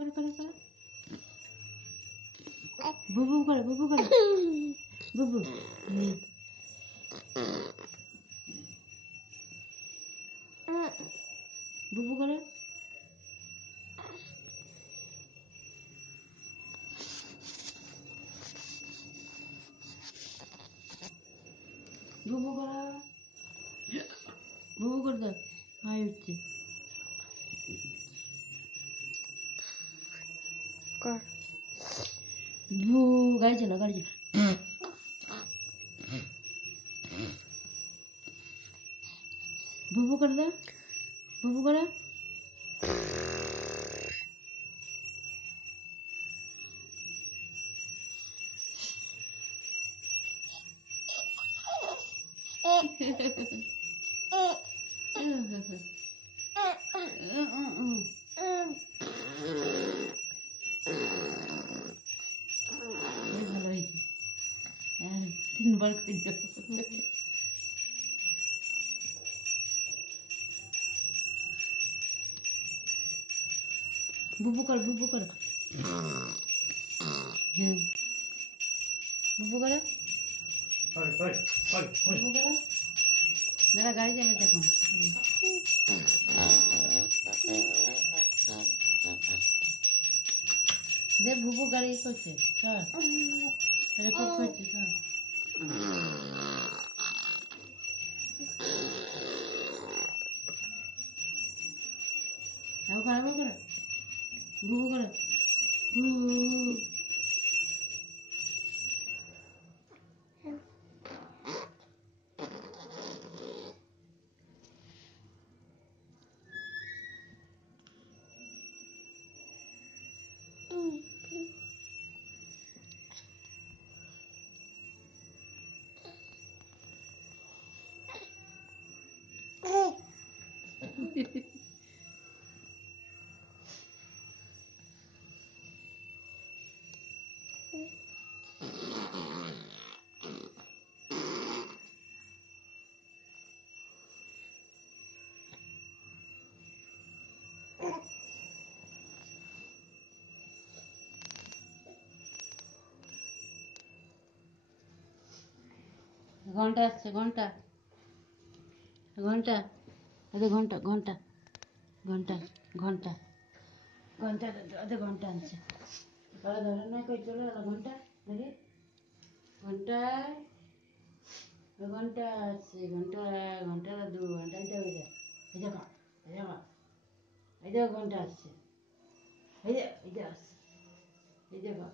করে করে করে বুবু করে বুবু করে বুবু বুবু করে বুবু করা বুবু করে দাও হাই উঠছে কর ভু গাড়ি চালা বুবু করে দাও বুবু করে ভালো হয়েছে তিনবার করে বুবু কর বুবু কর হ্যাঁ বুবু করে বুবু করে দাদা গাড়ি যাবে দেখুন দে বুবু গাড়ি করছে চল রেকর্ড করছে চল আবার করে বুবু করে বুবু ঘন্টা আসছে ঘন্টা ঘন্টা আধা ঘন্টা ঘন্টা ঘন্টা ঘন্টা ঘন্টা আধা ঘন্টা আনছে তাহলে ধরে না কই চলে গেল ঘন্টা দেখি ঘন্টা ঘন্টা আসছে ঘন্টা ঘন্টা দু ঘন্টা এটা হয়ে যায় এই দেখো এই দেখো ঘন্টা আসছে এই যে আসছে এই দেখো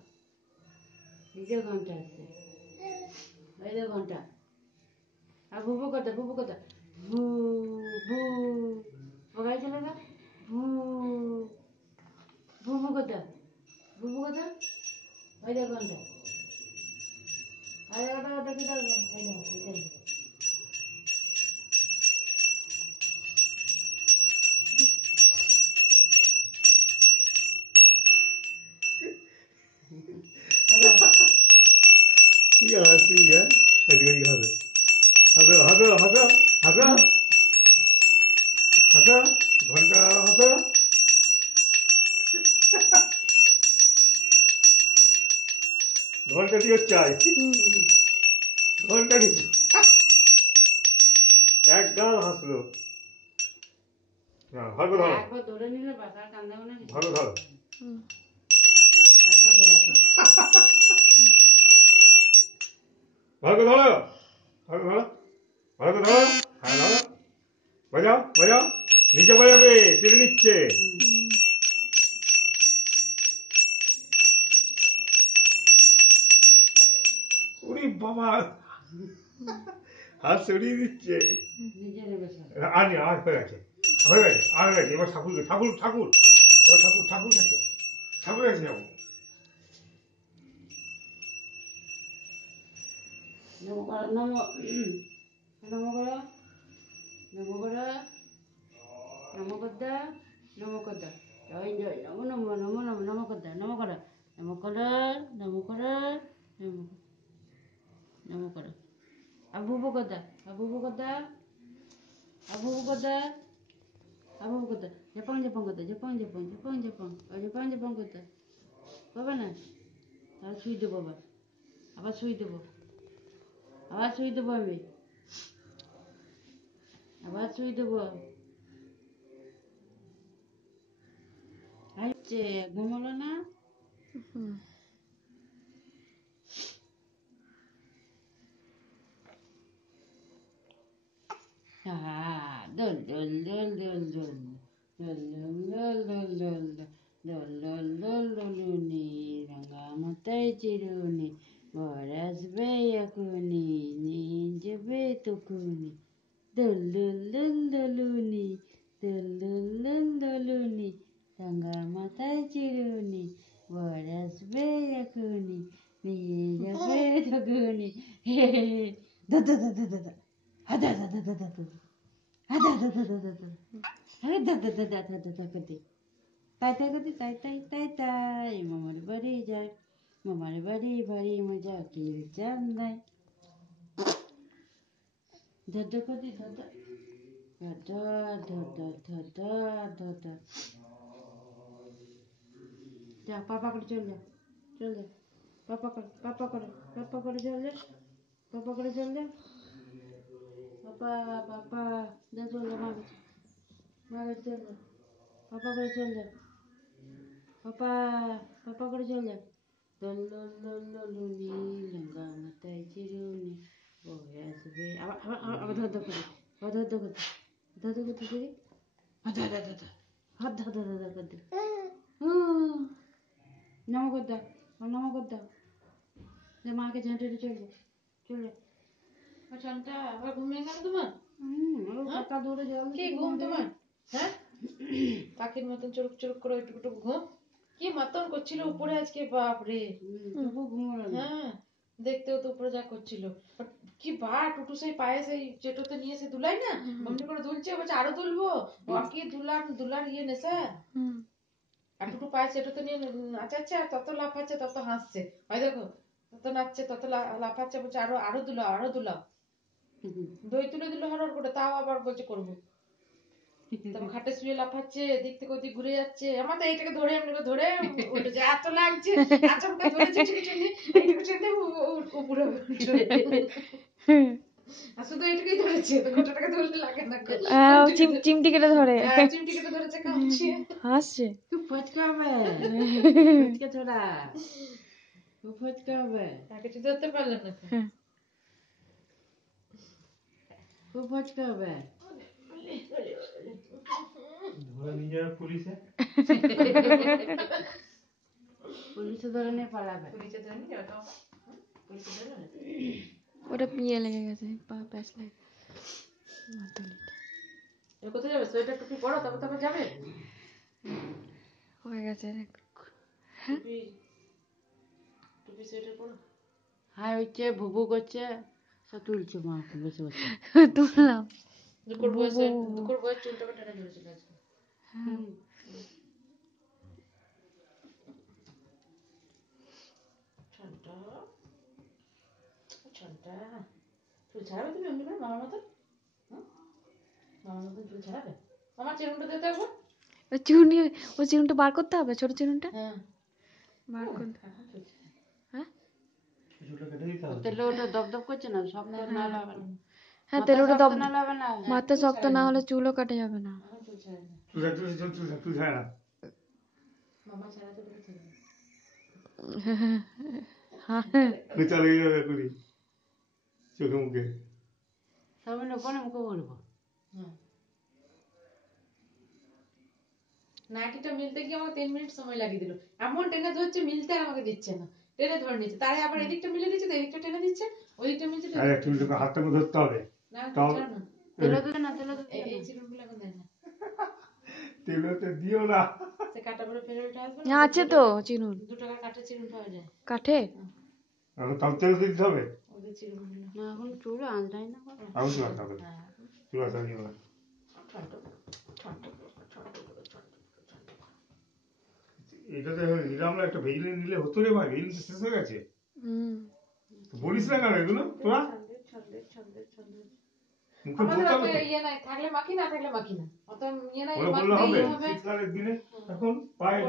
এই যে ঘন্টা আসছে এই যে ঘন্টা আর বুবু কথা ভু ভু গাড়ি চলে গা ভু বুবু কথা ওই দেখ ঘন্টা আরে ওটা কি দেখো এই দেখো 이게 알았어, 이게? 이거 하자. 하자. ঘন্টা হাসা ঘন্টা দিয়ে চাই ঘন্টা কিছু এক গাল হাসলো ভালো ধরো একবার ধরে নিলে বাসা কান্দাবো না ভালো ধরো একবার ধরাতো ভালো ধরো ভালো ধরো ভালো ধরো হ্যাঁ ধরো বাজাও নিচে বাজাবে টেনে নিচ্ছে ওরে বাবা হাত সরিয়ে দিচ্ছে আর হয়ে গেছে এবার ঠাকুর কাছে যাবো নমো কদ্দা জয় জয় নমো কদ্দা নমো করা আবুবু কদ্দা Jepang কখন যে ফোন করতে হবে না, তাহলে শুই দেবো আবার শুই দেবো আমি, আবার শুই দেবো। হচ্ছে ঘুমলো না? দোল দোল দোল দোল দোল দোল দোল দোল দোল দোল দোল দোল দোলুনি রঙা মাথায় চিরুনি বর আসবে এখুনি নিয়ে যাবে তখুনি দোল দোল দোল দোলুনি দোল দোল দোল দোলুনি রঙা মাথায় চিরুনি বর আসবে এখুনি নিয়ে যাবে তখুনি হে হে হে দা দা দা দা দা দা দা দা দা দা দা দা আদা দা দা দা দা দা আরে দা দা দা দা দা দা দা করতে তাই তাই করতে তাই তাই তাই তাই মামার বাড়ি যায় মামার বাড়ি বাড়ি মজা কি জানাই দাদা করতে দাদা দাদা দাদা দাদা দাদা যা পাপা করে চল যা পাপা করে চল যা পাপা করে চল যা পাপা পাপা যা চল যা মা কাছে চল যা পাপা করে চল যা পাপা করে চল যা দোল দোল দোল দোলুনি লঙ্কা মাথায় চিরুনি বয়ে আসবে আবার আবার আবার ধর ধর করে আবার ধর ধর করতে দিদি হাত ধর ধর ধর হাত ধর ধর ধর করতে নামা কর দাও নামা কর দাও যে মাকে ঝেঁটে চল যা চল যা ঠান্ডা আবার ঘুমিয়ে গেল তোমার? টাকা ধরে জল কি ঘুম তোমার? হ্যাঁ, পাখির মতন চুরুক চুরুক করে ওইটুকু ঘুম। কি মাতন করছিল উপরে আজকে, বাপরে। তবু ঘুমোলো না। হ্যাঁ, দেখতেও তো উপরে যা করছিল। কি বা টুটু সেই পায়ে সেই চেটোতে নিয়ে এসে দুলাই না, অমনি করে দুলছে, বলছে আরো দুলবো। আর কি দুলার ইয়ে নেশা। আর টুটু পায়ে চেটোতে নিয়ে নাচাচ্ছে, আর তত লাফাচ্ছে তত হাসছে। ওই দেখো, তত নাচছে তত লাফাচ্ছে, বলছে আরো আরো দুলাও। দই তুলে দিল হরর করে, তাও আবার বলছে করবো। তারপর খাটে শুয়ে লাফাচ্ছে, দিক থেকে ওদিক ঘুরে যাচ্ছে। আমার তো এইটাকে ধরে এমনি করে ধরে উঠেছে, এত লাগছে। আচমকা ধরেছে ঠেনে এইটুকু ঠেনে উপরে উঠে। আর শুধু এইটুকুই ধরেছে, তো গোটাটাকে ধরতে লাগে না। চিমটি কেটে ধরে, চিমটি কেটে ধরেছে, কামছে, হাসছে। খুব ফচকা হবে, ফচকা ছোড়া, খুব ফচকা হবে। কিছু ধরতে পারলাম না। খুব ফচকা হবে। ধরে নিয়ে যাবে পুলিশে, পুলিশে ধরে নিয়ে পালাবে। পুলিশে ধরে নিয়ে যাবে, পুলিশে ধরে না। ওটা ইয়ে লেগে গেছে, প্যাচ লেগে কোথায় যাবে? সোয়েটার টুপি পরো, তারপর যাবে। হয়ে গেছে। টুপি সোয়েটার পরো। হাই হচ্ছে, ভুবু করছে, সব তুলছে মা বসে বসে। তুললাম। দুপুর বয়স চুলটাকে টেনে ধরেছিল আজকে। ঠান্ডা চুল ছাড়াবে তুমি এমনি করে মামার মতন? মামার মতন চুল ছাড়াবে? আমার চিরুনটা দিতে একবার। ওই চিরুনটা বার করতে হবে, ছোট চিরুনটা হ্যাঁ, বার করতে। হ্যাঁ, চুলটা কেটে দিতে হবে। তেলে ওটা দপদপ করছে না, শক্ত না হবে না। হ্যাঁ, তেল ওটা শক্ত না হবে না। মাথা শক্ত না হলে চুলও কাটা যাবে না। আমার চুল ছাড়ে না। চুল ছাড়া না। মামা ছাড়াতে বলেছে। খোঁচা লেগে যাবে এখনই চোখে মুখে। সামনে ওপরে মুখে বলবো। নাইটিটা মিলতে গিয়ে আমাকে 3 মিনিট সময় লাগিয়ে দিল। এমন টেনে ধরছে, মিলতে আর আমাকে দিচ্ছে না। টেনে ধরে নিচ্ছে, তারে আবার এদিকটা মিলে দিচ্ছে, এদিকটা টেনে দিচ্ছে, ওইদিকটা মিলছে। আরে চুলটাকে হাতটাকে ধরতে হবে। না, তাও ছাড় না। তেলে দেবে না, তেলে দেবে এই না। চিরুনগুলো এখন দেয় না। তেলতে দিও না। সে কাটা পরে ফেলে ওটা আসবে না, আছে তো চিরুন, 2 টাকার কাঠের চিরুন পাওয়া যায়। কাঠে। তাও তেল দিতে হবে। ওদের চিরুনগুলো না এখন চুল আনজাই না বাবা। আউট লাগতে হবে। চুল আসা দিও না। এটাতে নিলাম না, একটা ভেজিলে নিলে হতো রে ভাই, ভেজিলে শেষ হয়ে গেছে। বলিস না কেন এগুলো তোরা? মুখে বলতে হবে তো। ইয়ে নাই, থাকলে মাখি, না থাকলে মাখি না। অত ইয়ে নাই, ওরা বললে মাখতেই হবে হবে। শীতকালের দিনে এখন পায়ে